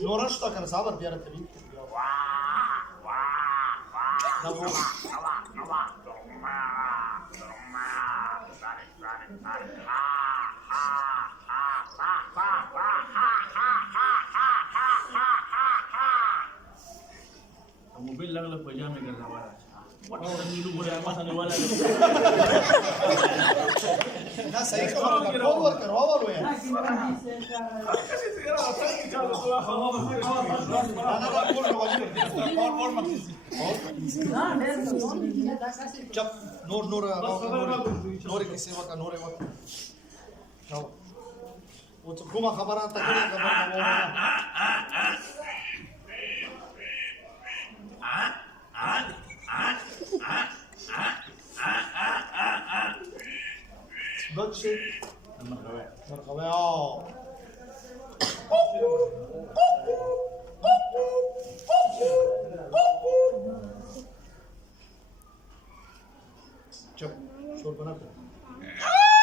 जोरात टाका साबर बियारा तरी मोबाईल लागला पाहिजे आम्ही करता वाला ना सही कर ओवर कर ओवर हो यार चप नोर नोर नोर की सेवा का नोर है जाओ वो तो घुमा खबर आता है Good shit. Chop, short bana kar.